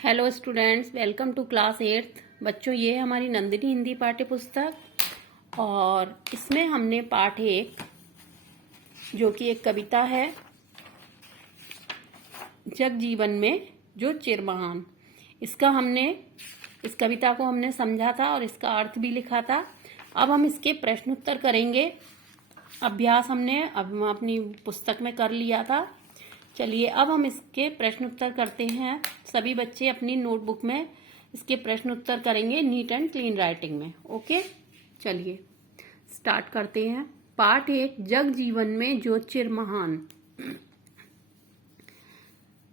Hello students, welcome to class 8th। बच्चों, ये है हमारी नंदिनी हिंदी पाठ्य पुस्तक और इसमें हमने पाठ 1 जो कि एक कविता है, जग जीवन में जो चिर महान, इस कविता को हमने समझा था और इसका अर्थ भी लिखा था। अब हम इसके प्रश्न उत्तर करेंगे। अभ्यास हमने अपनी पुस्तक में कर लिया था। चलिए अब हम इसके प्रश्न उत्तर करते हैं। सभी बच्चे अपनी नोटबुक में इसके प्रश्न उत्तर करेंगे नीट एंड क्लीन राइटिंग में। ओके, चलिए स्टार्ट करते हैं। पाठ 1, जग जीवन में जो चिर महान।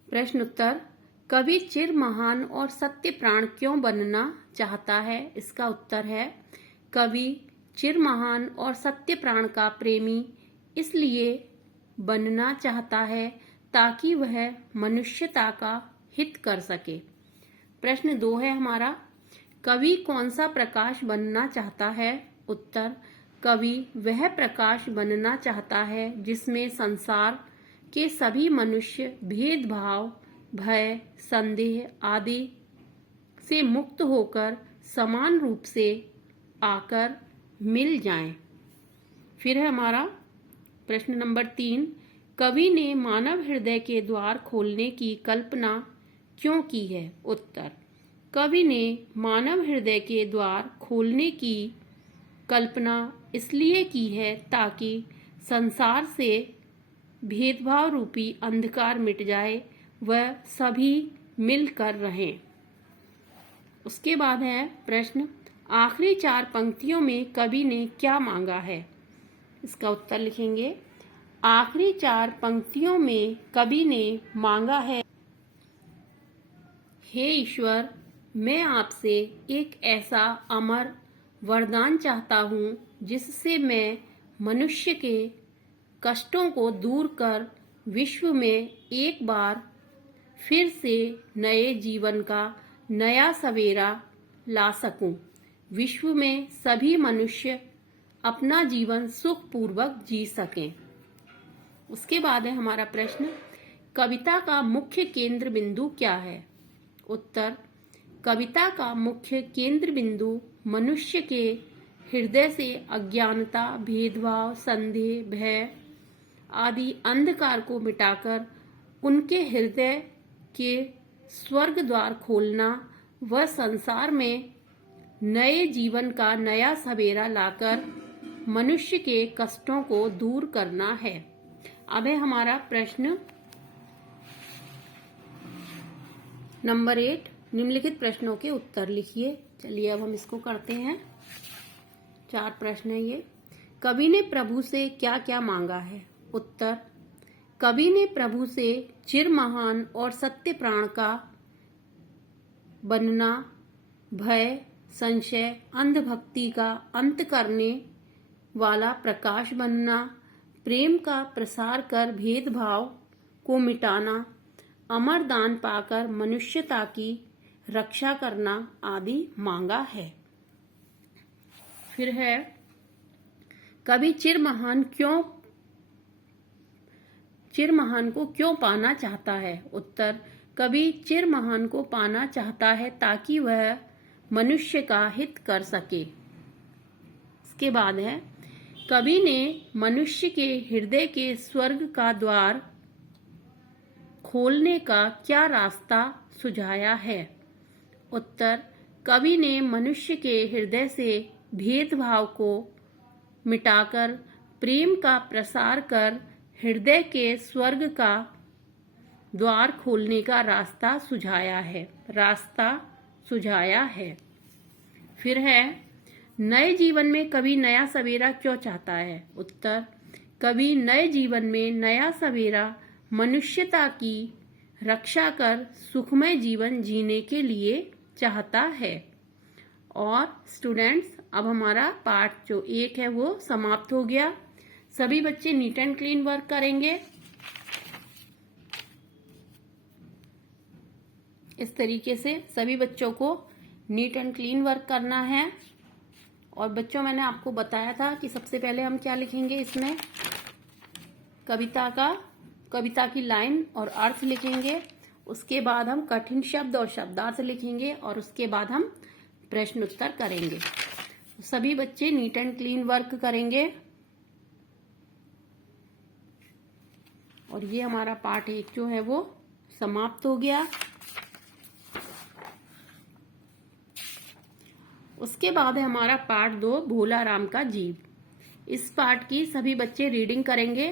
प्रश्न उत्तर। कवि चिर महान और सत्य प्राण क्यों बनना चाहता है? इसका उत्तर है, कवि चिर महान और सत्य प्राण का प्रेमी इसलिए बनना चाहता है ताकि वह मनुष्यता का हित कर सके। प्रश्न 2 है हमारा, कवि कौन सा प्रकाश बनना चाहता है? उत्तर, कवि वह प्रकाश बनना चाहता है जिसमें संसार के सभी मनुष्य भेदभाव, भय, संदेह आदि से मुक्त होकर समान रूप से आकर मिल जाएं। फिर है हमारा प्रश्न नंबर 3, कवि ने मानव हृदय के द्वार खोलने की कल्पना क्यों की है? उत्तर, कवि ने मानव हृदय के द्वार खोलने की कल्पना इसलिए की है ताकि संसार से भेदभाव रूपी अंधकार मिट जाए, वह सभी मिलकर रहें। उसके बाद है प्रश्न, आखिरी 4 पंक्तियों में कवि ने क्या मांगा है? इसका उत्तर लिखेंगे। आखिरी 4 पंक्तियों में कवि ने मांगा है, हे ईश्वर, मैं आपसे एक ऐसा अमर वरदान चाहता हूँ जिससे मैं मनुष्य के कष्टों को दूर कर विश्व में एक बार फिर से नए जीवन का नया सवेरा ला सकूं। विश्व में सभी मनुष्य अपना जीवन सुखपूर्वक जी सकें। उसके बाद है हमारा प्रश्न, कविता का मुख्य केंद्र बिंदु क्या है? उत्तर, कविता का मुख्य केंद्र बिंदु मनुष्य के हृदय से अज्ञानता, भेदभाव, संदेह, भय आदि अंधकार को मिटाकर उनके हृदय के स्वर्ग द्वार खोलना व संसार में नए जीवन का नया सवेरा लाकर मनुष्य के कष्टों को दूर करना है। अब है हमारा प्रश्न नंबर 8, निम्नलिखित प्रश्नों के उत्तर लिखिए। चलिए अब हम इसको करते हैं। 4 प्रश्न है ये। कवि ने प्रभु से क्या क्या मांगा है? उत्तर, कवि ने प्रभु से चिर महान और सत्य प्राण का बनना, भय, संशय, अंधभक्ति का अंत करने वाला प्रकाश बनना, प्रेम का प्रसार कर भेदभाव को मिटाना, अमर दान पाकर मनुष्यता की रक्षा करना आदि मांगा है। फिर है, कवि चिर महान को क्यों पाना चाहता है? उत्तर, कवि चिर महान को पाना चाहता है ताकि वह मनुष्य का हित कर सके। इसके बाद है, कवि ने मनुष्य के हृदय के स्वर्ग का द्वार खोलने का क्या रास्ता सुझाया है? उत्तर, कवि ने मनुष्य के हृदय से भेदभाव को मिटाकर प्रेम का प्रसार कर हृदय के स्वर्ग का द्वार खोलने का रास्ता सुझाया है। फिर है, नए जीवन में कवि नया सवेरा क्यों चाहता है? उत्तर, कवि नए जीवन में नया सवेरा मनुष्यता की रक्षा कर सुखमय जीवन जीने के लिए चाहता है। और स्टूडेंट्स, अब हमारा पाठ जो 1 है वो समाप्त हो गया। सभी बच्चे नीट एंड क्लीन वर्क करेंगे। इस तरीके से सभी बच्चों को नीट एंड क्लीन वर्क करना है। और बच्चों, मैंने आपको बताया था कि सबसे पहले हम क्या लिखेंगे, इसमें कविता की लाइन और अर्थ लिखेंगे। उसके बाद हम कठिन शब्द और शब्दार्थ लिखेंगे और उसके बाद हम प्रश्न उत्तर करेंगे। सभी बच्चे नीट एंड क्लीन वर्क करेंगे। और ये हमारा पार्ट 1 जो है वो समाप्त हो गया। उसके बाद है हमारा पार्ट 2 भोला राम का जीव। इस पार्ट की सभी बच्चे रीडिंग करेंगे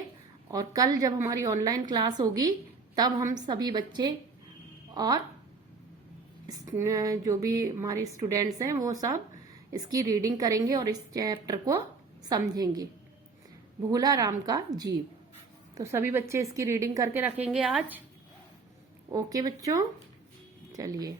और कल जब हमारी ऑनलाइन क्लास होगी तब हम सभी बच्चे और जो भी हमारे स्टूडेंट्स हैं वो सब इसकी रीडिंग करेंगे और इस चैप्टर को समझेंगे, भोला राम का जीव। तो सभी बच्चे इसकी रीडिंग करके रखेंगे आज। ओके बच्चों, चलिए।